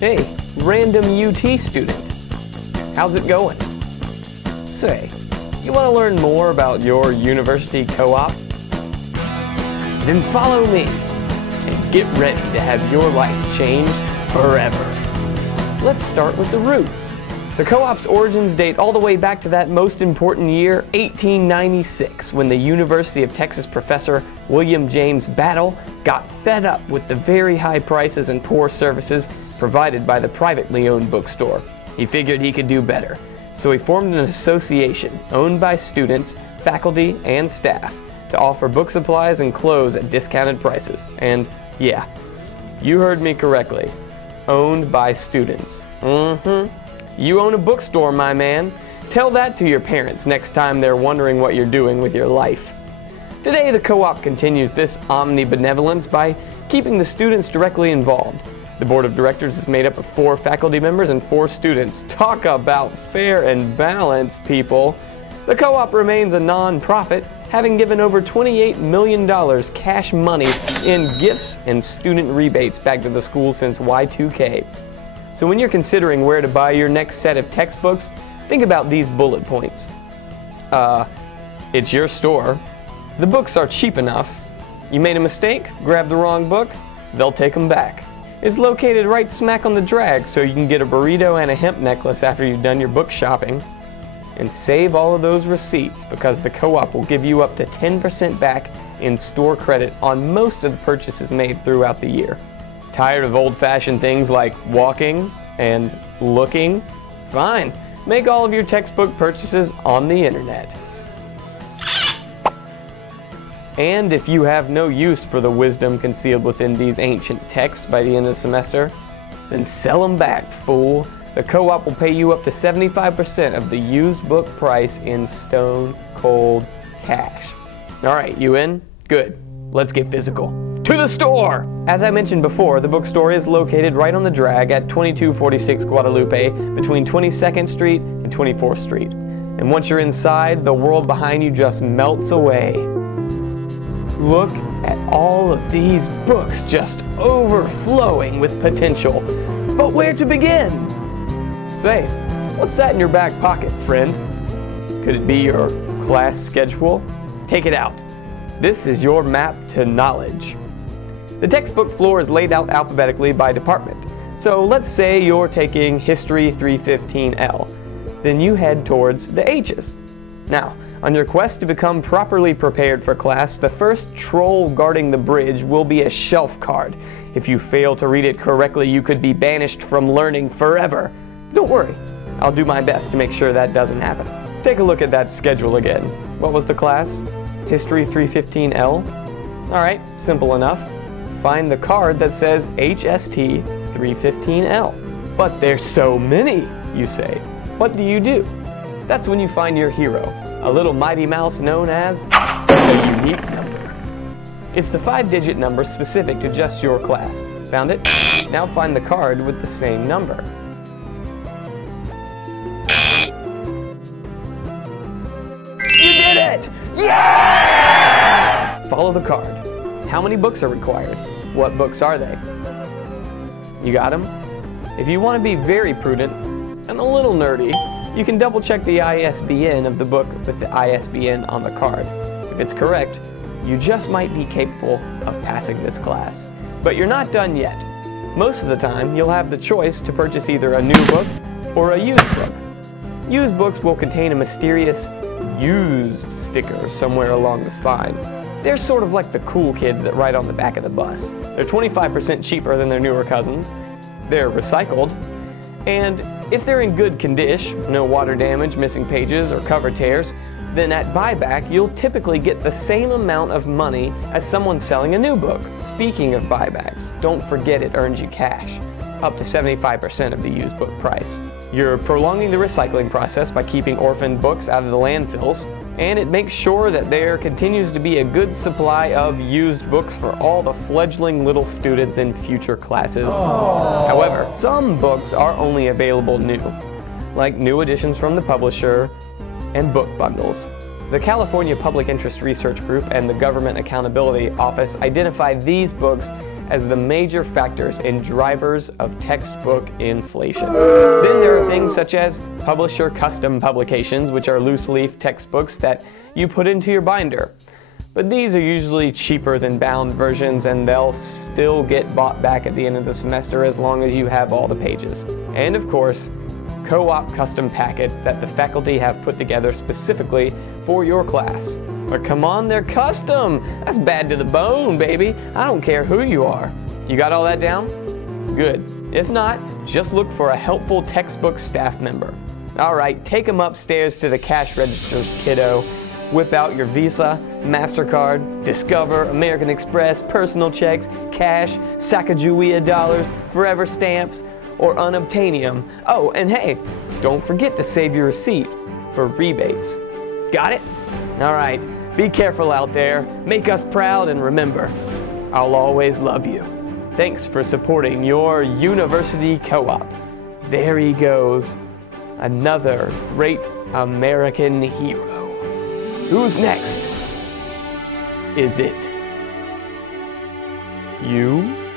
Hey, random UT student. How's it going? Say, you want to learn more about your university co-op? Then follow me and get ready to have your life change forever. Let's start with the roots. The co-op's origins date all the way back to that most important year, 1896, when the University of Texas professor William James Battle got fed up with the very high prices and poor services provided by the privately owned bookstore. He figured he could do better, so he formed an association owned by students, faculty, and staff to offer book supplies and clothes at discounted prices. And yeah, you heard me correctly, owned by students. You own a bookstore, my man. Tell that to your parents next time they're wondering what you're doing with your life. Today, the co-op continues this omnibenevolence by keeping the students directly involved. The board of directors is made up of 4 faculty members and 4 students. Talk about fair and balanced, people. The co-op remains a non-profit, having given over $28 million cash money in gifts and student rebates back to the school since Y2K. So when you're considering where to buy your next set of textbooks, think about these bullet points. It's your store. The books are cheap enough. You made a mistake, grab the wrong book, they'll take them back. It's located right smack on the drag, so you can get a burrito and a hemp necklace after you've done your book shopping. And save all of those receipts, because the co-op will give you up to 10% back in store credit on most of the purchases made throughout the year. Tired of old-fashioned things like walking and looking? Fine, make all of your textbook purchases on the internet. And if you have no use for the wisdom concealed within these ancient texts by the end of the semester, then sell them back, fool. The co-op will pay you up to 75% of the used book price in stone cold cash. Alright, you in? Good. Let's get physical. To the store! As I mentioned before, the bookstore is located right on the drag at 2246 Guadalupe between 22nd Street and 24th Street. And once you're inside, the world behind you just melts away. Look at all of these books just overflowing with potential. But where to begin? Say, what's that in your back pocket, friend? Could it be your class schedule? Take it out. This is your map to knowledge. The textbook floor is laid out alphabetically by department. So let's say you're taking History 315L. Then you head towards the H's. Now, on your quest to become properly prepared for class, the first troll guarding the bridge will be a shelf card. If you fail to read it correctly, you could be banished from learning forever. Don't worry, I'll do my best to make sure that doesn't happen. Take a look at that schedule again. What was the class? History 315L? Alright, simple enough. Find the card that says HST 315L. But there's so many, you say. What do? That's when you find your hero, a little mighty mouse known as a unique number. It's the 5-digit number specific to just your class. Found it? Now find the card with the same number. You did it! Yeah! Follow the card. How many books are required? What books are they? You got them? If you want to be very prudent and a little nerdy, you can double check the ISBN of the book with the ISBN on the card. If it's correct, you just might be capable of passing this class. But you're not done yet. Most of the time, you'll have the choice to purchase either a new book or a used book. Used books will contain a mysterious used sticker somewhere along the spine. They're sort of like the cool kids that ride on the back of the bus. They're 25% cheaper than their newer cousins. They're recycled. And if they're in good condition, no water damage, missing pages, or cover tears, then at buyback, you'll typically get the same amount of money as someone selling a new book. Speaking of buybacks, don't forget it earns you cash, up to 75% of the used book price. You're prolonging the recycling process by keeping orphaned books out of the landfills, and it makes sure that there continues to be a good supply of used books for all the fledgling little students in future classes. Aww. However, some books are only available new, like new editions from the publisher and book bundles. The California Public Interest Research Group and the Government Accountability Office identified these books as the major factors in drivers of textbook inflation. Then there are things such as publisher custom publications, which are loose-leaf textbooks that you put into your binder. But these are usually cheaper than bound versions, and they'll still get bought back at the end of the semester as long as you have all the pages. And of course, co-op custom packets that the faculty have put together specifically for your class. But come on, they're custom! That's bad to the bone, baby! I don't care who you are. You got all that down? Good. If not, just look for a helpful textbook staff member. Alright, take them upstairs to the cash registers, kiddo. Whip out your Visa, MasterCard, Discover, American Express, personal checks, cash, Sacagawea dollars, forever stamps, or unobtainium. Oh, and hey, don't forget to save your receipt for rebates. Got it? All right, be careful out there, make us proud, and remember, I'll always love you. Thanks for supporting your university co-op. There he goes, another great American hero. Who's next? Is it you?